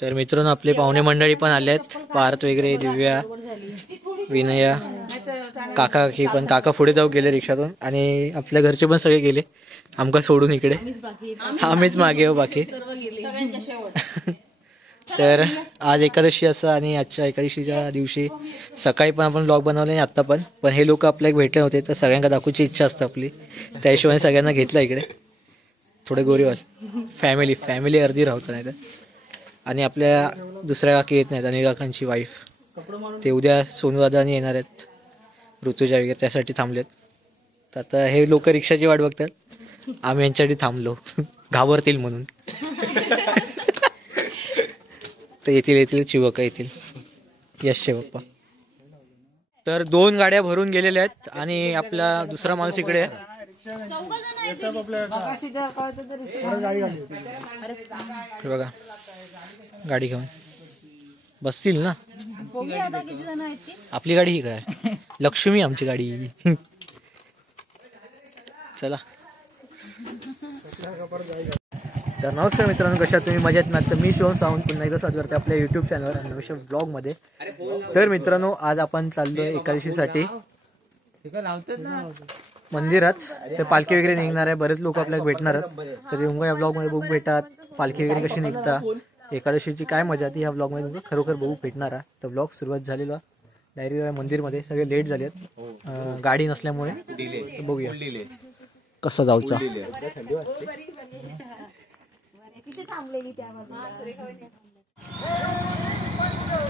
तर मित्रांनो आपले पाहुणे मंडळी पण आलेत, पार्थ वगैरे, दिव्या, विनया, काका काकी पण. काका पुढे जाऊ गेले रिक्षातून आणि आपल्या घरचे पण सगळे गेले आमका सोडून इकडे. आम्हीच मागे हो बाकी. तर आज एकादशी असं आणि आजच्या एकादशीच्या दिवशी सकाळी पण आपण ब्लॉग बनवले आणि आत्ता पण हे लोक आपल्याला भेटले होते तर सगळ्यांना दाखवची इच्छा असते आपली, त्या हिशोबाने सगळ्यांना घेतलं इकडे. थोडे गोरीवाल फॅमिली अर्धी राहतं नाही तर. आणि आपल्या दुसऱ्या काकी येत नाहीत, अनिल काकांची वाईफ, ते उद्या सोनूदादानी येणार आहेत ऋतुजा वगैरे, त्यासाठी थांबलेत. तर आता हे लोक रिक्षाची वाट बघतात, आम्ही यांच्यासाठी थांबलो घाबरतील म्हणून. तर येतील चिवका येतील, यश बाप्पा. तर 2 गाड्या भरून गेलेल्या आहेत आणि आपला दुसरा माणूस इकडे आहे बघा, गाडी घेऊन बसतील ना. आपली गाडी ही काय, लक्ष्मी आमची गाडी. चला. तर नमस्कार मित्रांनो, कशा तुम्ही मजेत ना. तर मी शिवम सावंत पुन्हा एकदा स्वागत करते आपल्या यूट्यूब चॅनलवर नवशा ब्लॉगमध्ये. तर मित्रांनो आज आपण चाललो आहे एकादशीसाठी मंदिरात. तर पालखी वगैरे निघणार आहे, बरेच लोक आपल्याला भेटणार आहेत. तर येऊन या ब्लॉगमध्ये बघू भेटात पालखी वगैरे कशी निघता, एकादशीची काय मजा ती ह्या ब्लॉगमध्ये तुमचं खरोखर बघू भेटणार आहे. तर ब्लॉग सुरुवात झालेला डायरेक्ट मंदिरमध्ये, सगळे लेट झालेत गाडी नसल्यामुळे. तर बघूया कसं जाऊचा.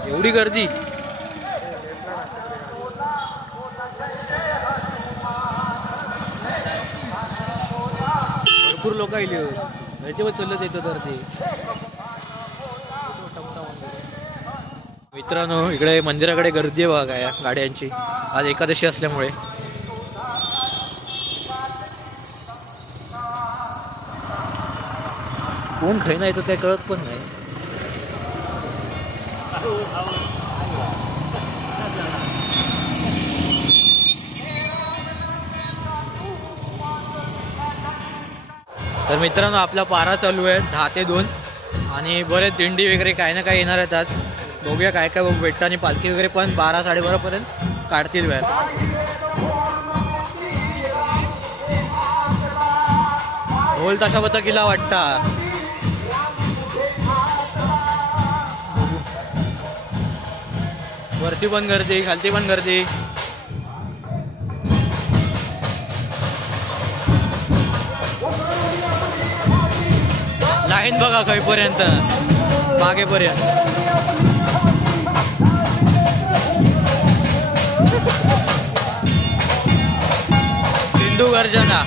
एवढी गर्दी, भरपूर लोक आली याच्यावर चालत येतं. तर ते मित्रांनो इकडे मंदिराकडे गर्दी आहे बघा या गाड्यांची, आज एकादशी असल्यामुळे. कोण खाई नाही तर काही कळत पण नाही. तर मित्रांनो आपला पारा चालू आहे 10 ते 2 आणि बरेच दिंडी वगैरे काही ना काही येणार आहेत आज. बघूया काय काय बघू भेटतं. आणि पालखी वगैरे पण 12-12:30 पर्यंत काढतील वेळ. ढोल तशा बतकीला वाटता. वरती पण गर्दी, खालती पण गर्दी. लाईन बघा खाईपर्यंत, मागेपर्यंत. सिंधू गर्जना.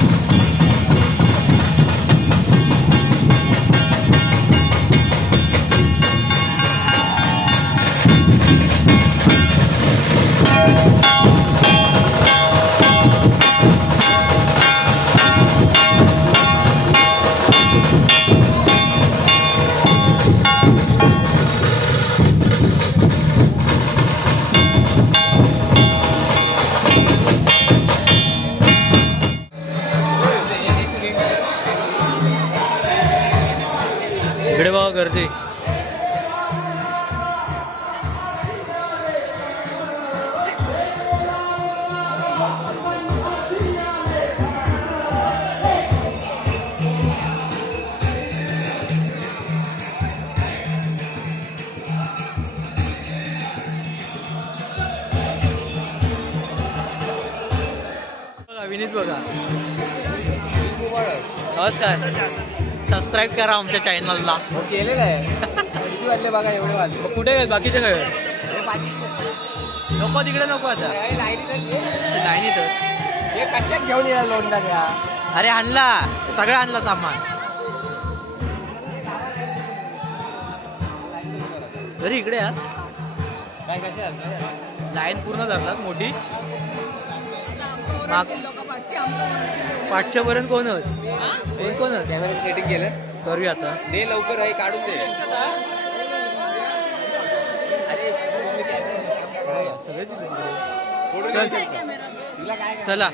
इकडे बघा गर्दी. विनीत बघा. नमस्कार, सबस्क्राईब करा आमच्या चॅनलला. केलेलं आहे. किती वाजले बघा, एवढे वाजले. कुठे काय बाकीचे काय नको, तिकडे नको आता लाईनीत. हे कशात घेऊन या लोंडा का. अरे आणला, सगळं आणला सामान. तरी इकडे आहात काय, कशा लाईन पूर्ण धरलात मोठी. माग 500 पर्यंत कोण होत, कोण कॅमेरा सेटिंग केलं. करूया आता, दे लवकर आहे, काढून दे. अरे चला.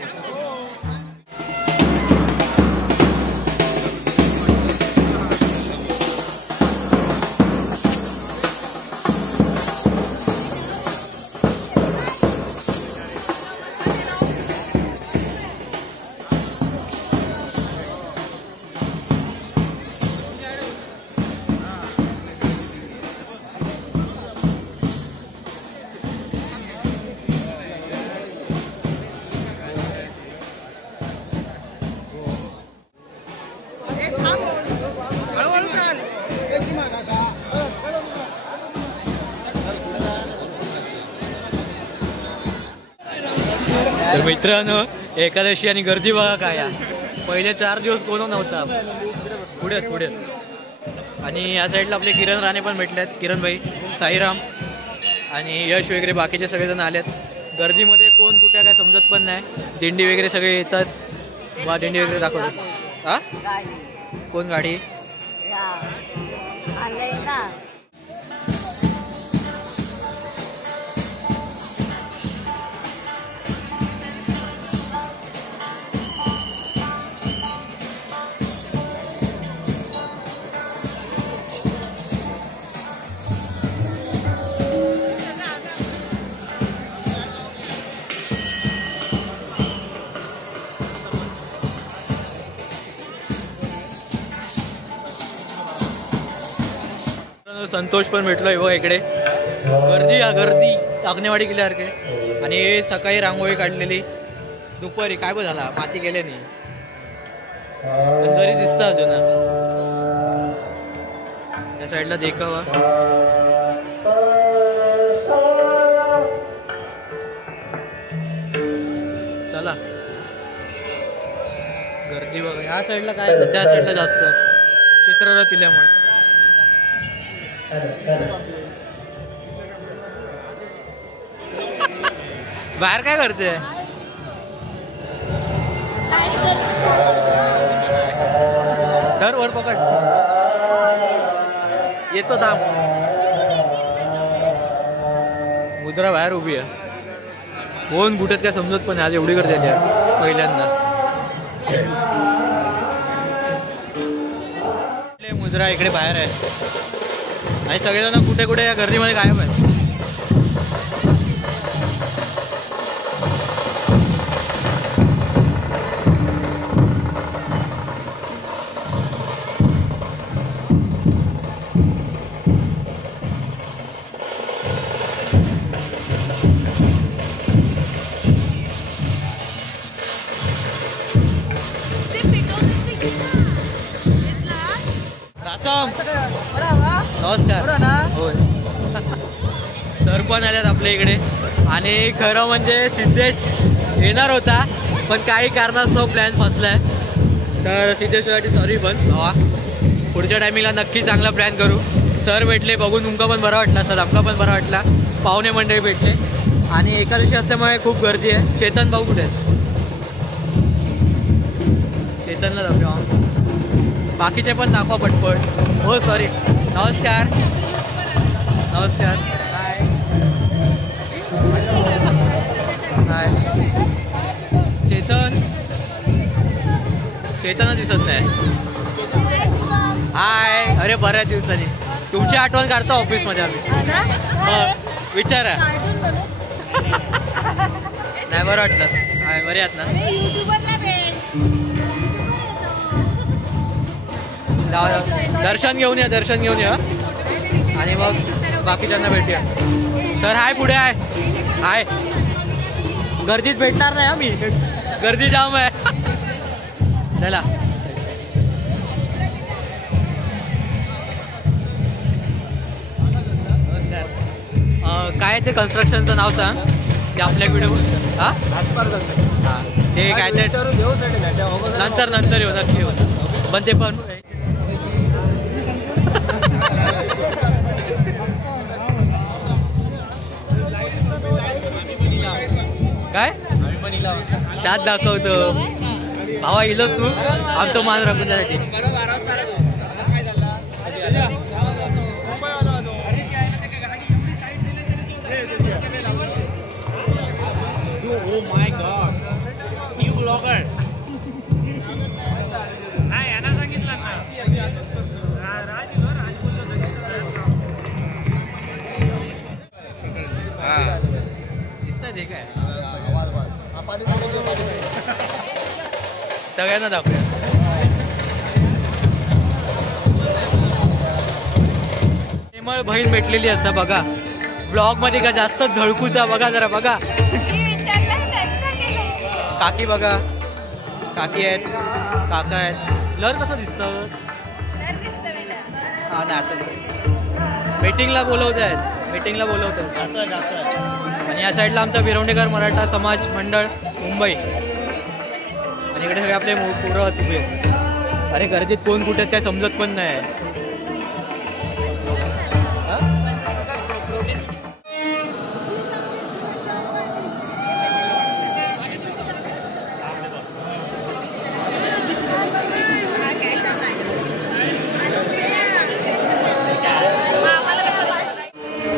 तर मित्रांनो एकादशी आणि गर्दी बघा काय आहे. पहिले 4 दिवस कोण नव्हता. पुढे आणि या साईडला आपले किरण राणे पण भेटलेत. किरण भाई, साईराम आणि यश वगैरे बाकीचे सगळेजण आलेत. गर्दीमध्ये कोण कुठे काय समजत पण नाही. दिंडी वगैरे सगळे येतात. वा दिंडी वगैरे दाखवतात. हा कोण गाडी संतोष पण भेटलोय बघा इकडे. गर्दी ताकनेवाडी गेल्यासारखे. आणि सकाळी रांगोळी काढलेली दुपारी काय बघ झाला माती गेले नाही पण घरी दिसतं अजून. या साईडला देखावा. चला गर्दी बघा. या साईडला काय त्या साईडला जास्त चित्ररथ दिल्यामुळे. बाहेर काय करते. धर वर पकड. येतो थांब. मुद्रा बाहेर उभी आहे. कोण कुठेत काय समजत पण आज एवढी गर्दी आली पहिल्यांदा. मुद्रा इकडे बाहेर आहे आणि सगळेजण कुठे कुठे या गर्दीमध्ये गायब आहे. नमस्कार. होय सर पण आल्यात आपल्या इकडे. आणि खरं म्हणजे सिद्धेश येणार होता पण काही कारणास्तव प्लॅन फसलाय. तर सिद्धेशसाठी सॉरी. पण भावा पुढच्या टायमिंगला नक्की चांगला प्लॅन करू. सर भेटले बघून तुमका पण बरा वाटला. सर आमका पण बरा वाटला. पाहुणे मंडळी भेटले आणि एकादशी असल्यामुळे खूप गर्दी आहे. चेतन भाऊ कुठे आहेत. चेतनला दाखवा. बाकीचे पण दाखवा पटपट. हो सॉरी. नमस्कार. नमस्कार. हाय हाय. चेतन दिसत नाही. हाय. अरे बऱ्याच दिवसांनी तुमची आठवण काढतो ऑफिसमध्ये आम्ही. विचारा. नाही बरं वाटलं. हाय बरे आहात ना. दर्शन घेऊन या आणि मग बाकीच्यांना भेटूया. सर हाय पुढे आहे. हाय. गर्दीत भेटणार नाही आम्ही. गर्दी जाम आहे. चला काय ते कन्स्ट्रक्शनचं नाव सांग ते आपल्या व्हिडिओ. हां ते काय ते नंतर येऊ नक्की येऊ. पण ते पण काय त्यात दाखवतो. भावा इलोस तू आमचं मान राखून त्यासाठी. सगळ्यांना दाखवूया. प्रेमळ बहीण भेटलेली असं बघा. ब्लॉग मध्ये का जास्त झळकूचा बघा जरा बघा. काकी बघा. काकी आहेत काका आहेत. लर कसं दिसतं. हा ना आता मीटिंगला बोलवत आहेत. आणि या साईडला आमचा बिरवणेकर मराठा समाज मंडळ मुंबई आणि इकडे सगळे आपले पोरं उभे. अरे गर्दीत कोण कुठे काय समजत पण नाही.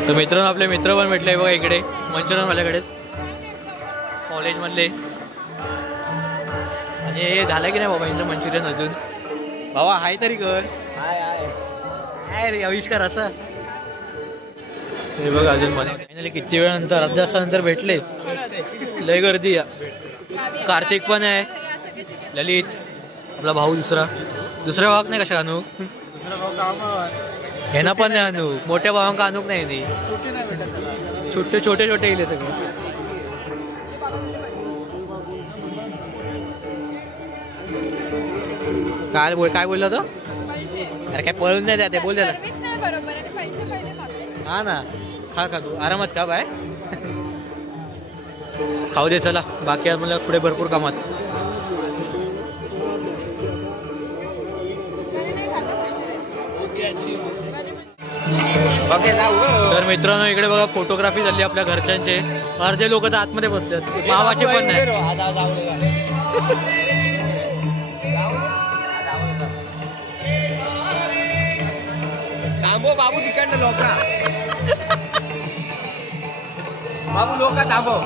तर मित्रांनो आपले मित्र पण भेटले बघा इकडे मंचुरियन वाल्याकडेच कॉलेजमधले. आणि हे झालं की नाही बाबा यांचं मंचुरियन अजून बाबा हाय तरी कर. हाय रे आविष्कार असा हे बघा अजून म्हणे फायनली किती वेळानंतर अर्ध्या तासानंतर भेटले. लय गर्दी. कार्तिक पण आहे, ललित आपला भाऊ दुसरा भाग नाही कशा आणू हे ना पण नाही आणू मोठ्या भावांका आणूक नाही ती छोटे येईल सगळे. काय बोलला तो? अरे काय पळून नाही द्या बोल त्याला. हा ना खा तू आरामात खा बाय खाऊ दे. चला बाकी मला पुढे भरपूर कामात. तर मित्रांनो इकडे बघा फोटोग्राफी झाली आपल्या घरच्यांचे. अर्धे लोक तर आतमध्ये बसले मावाचे पण नाही. थांबो बाबू तिकडनं लोक बाबू लोक थांबो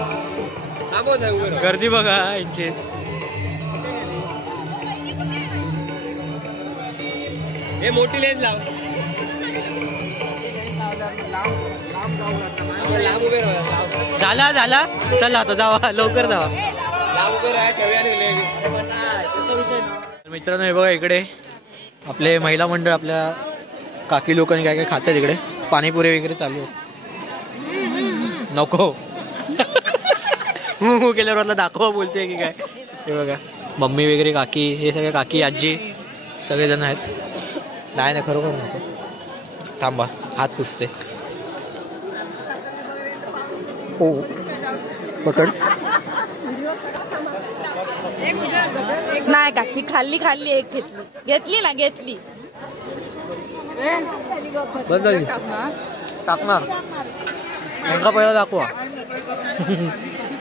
गर्दी बघा यांची. हे मोठी लेन लाव. झाला चला आता जावा लवकर जावा. मित्रांनो हे बघा इकडे आपले महिला मंडळ आपल्या काकी लोकांनी काय खातात इकडे. पाणीपुरी वगैरे चालू आहे. नको हो केल्यावर मला दाखवा बोलते की काय. हे बघा मम्मी वगैरे काकी हे सगळे काकी आजी सगळेजण आहेत. नाही खरोखर नको थांबा हात पुसते. हो पकड नाही काकी खाल्ली एक घेतली बस झाली टाकणार. यांका पहिला दाखवा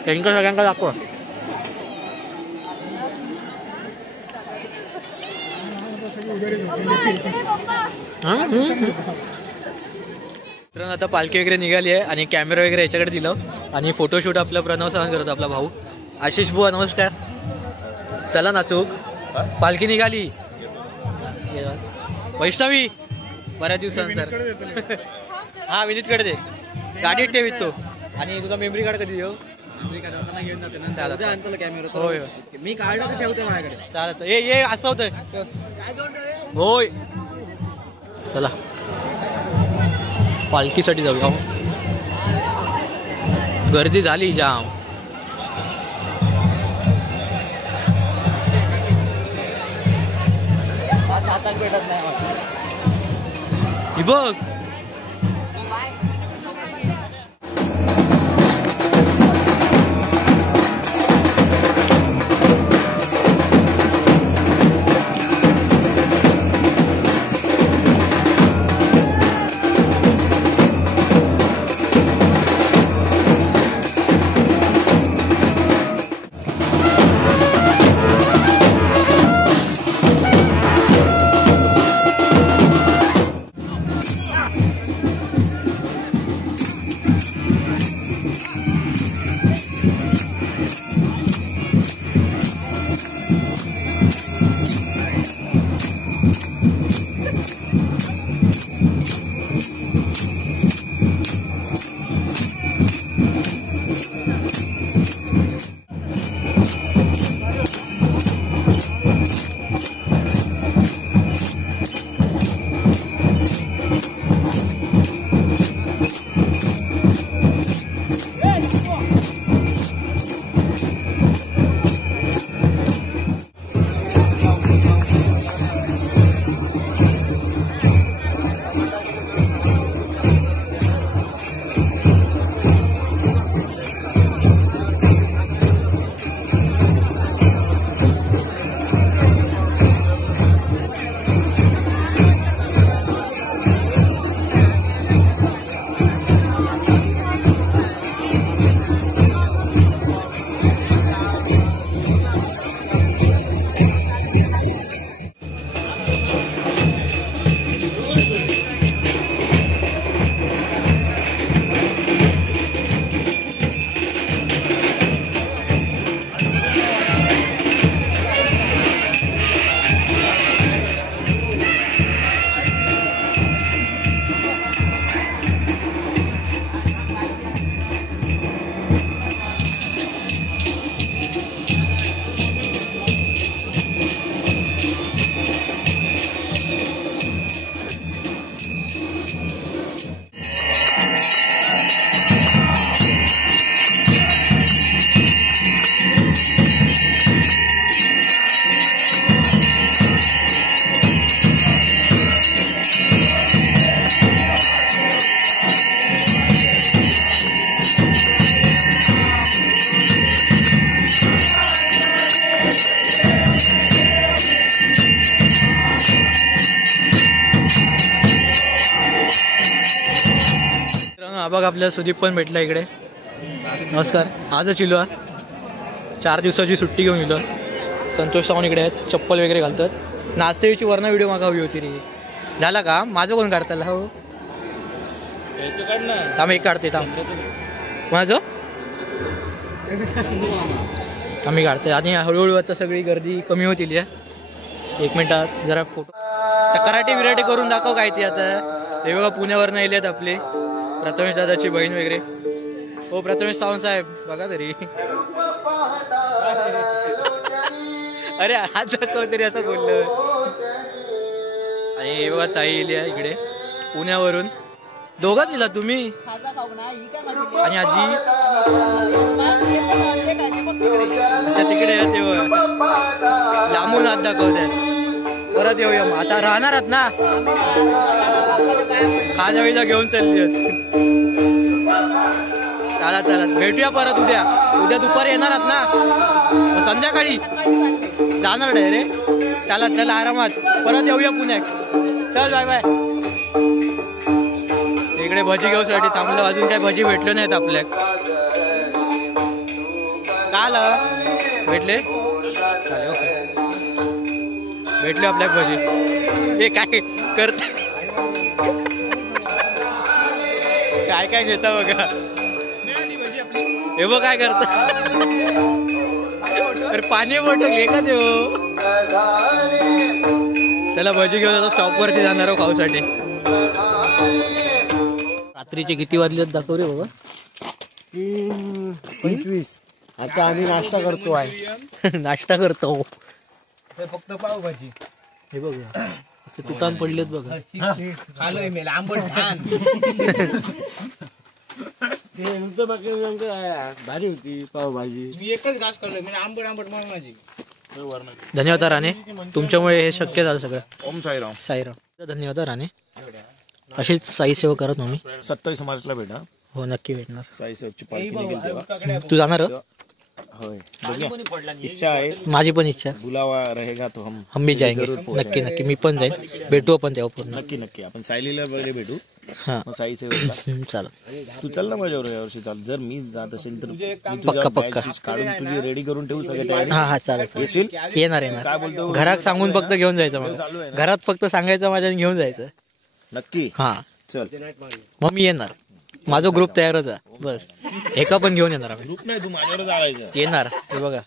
यांका सगळ्यांका दाखवा. मित्रांनो आता पालखी वगैरे निघाली आहे आणि कॅमेरा वगैरे याच्याकडे दिलं आणि फोटोशूट आपलं प्रणव सावंत करतो आपला भाऊ. आशिष बुवा नमस्कार. चला नाचू पालखी निघाली. वैष्णवी बऱ्याच दिवसानंतर. हा विनीतकडे दे गाडीत ठेवीत तो. आणि तुझा मेमरी कार्ड कधी देऊ? घेऊन जाते कॅमेरा. होय मी काढलं तर ठेवतो माझ्याकडे. चालत ये असं होतंय होय. चला पालखीसाठी जाऊया. गर्दी झाली जाम. भेटत नाही बघ. हा बघ आपल्याला सुदीप पण भेटला इकडे. नमस्कार. आजच इलो 4 दिवसाची सुट्टी घेऊन इलो. संतोष सावंत इकडे आहेत, चप्पल वगैरे घालतात. नाचतेची वरनं व्हिडिओ मागा हवी होती रे. झाला का? माझं कोण काढताला? हो थांब एक काढते थांब. कोणाचं? आम्ही काढते आणि हळूहळू आता सगळी गर्दी कमी होतील. या 1 मिनिटात जरा फोटो कराटे विराटे करून दाखव काय ती आता. हे बघा पुण्यावरनं येले आहेत आपले प्रथमेश दादाची बहीण वगैरे. हो प्रथमेश सावंत साहेब बघा तरी. अरे हात दाखव तरी असं बोललं. आणि हे बघा ताई येली आहे इकडे पुण्यावरून. दोघंच येला तुम्ही आणि आजी. अच्छा तिकडे ते लांबून हात दाखवतात. परत येऊया मग आता राहणार आहात ना. खाजावीला घेऊन चालली आहेत. चला चला भेटूया परत उद्या. उद्या दुपारी येणार आहात ना. संध्याकाळी जाणार डायरेक्ट. चला चला आरामात परत येऊया पुण्यात. चल बाय बाय. इकडे भजी घेऊसाठी थांबलो. अजून काही भजी भेटले नाहीत आपल्याक. काल भेटले ओके भेटले आपल्याक भजी. हे काय करत काय काय घेता बघा. हे बघ काय करता. अरे पाणी बॉटल घे का देऊ. त्याला भजी घेऊन आता स्टॉपवरती जाणार आहो खाऊसाठी. रात्रीचे किती वाजले दाखव रे बाबा. 25. आता आम्ही नाश्ता करतो आहे. नाश्ता करतो. फक्त पावभाजी. हे बघा तुटान पडलेत बघा. खालोय मी आंबट छान. भारी होती पावभाजी. मी एकच घास खाल्लोय मी आंबट आंबट म्हणून माझी. धन्यवाद राणे. तुमच्यामुळे हे शक्य झालं सगळं. ओम साईराम. साईराम. धन्यवाद राणे. अशीच साई सेवा करत मी. 27 मार्चला भेटा. हो नक्की भेटणार. साई सेवची पालखी निघेल तेव्हा. तू जाणार? होय इच्छा आहे. माझी पण इच्छा. बुलावा रहेगा तो हम भी जाएंगे. नक्की नक्की मी पण जाईन. भेटू आपण तेव्हा पूर्ण. नक्की नक्की आपण सायलीला वगैरे भेटू. हा मग साई सेवेला चालेल. तू चल ना माझ्यावर यावर्षी. चाल जर मी जात असेल तर मी पक्का, तुझ्या पक्का. बॅग काढून तुझी रेडी करून ठेवू सगळे तयारी. हा हा चालेल येशील? येणार काय येणार. बोलतो? घरात सांगून फक्त घेऊन जायचं चालू मला. आहे ना? घरात फक्त सांगायचं माझ्या घेऊन जायचं. नक्की हा चल. मग मी येणार. माझा ग्रुप तयारच आहे. बस एका पण घेऊन येणार आम्ही. ग्रुप नाही तू माझ्यावर जायचं. येणार. हे बघा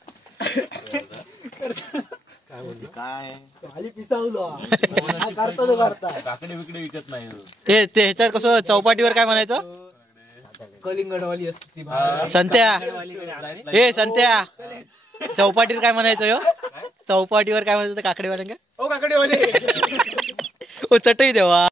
काय काकडे बिकडे विकत नाही. ते ह्याच्यात कसं चौपाटीवर काय म्हणायचं. कलिंगडवाली असते ती. संत्या ए संत्या चौपाटीवर काय म्हणायचं यो. चौपाटीवर काय म्हणायचं काकडेवाल्यांका. ओ काकडेवाले. ओ चटई देवा.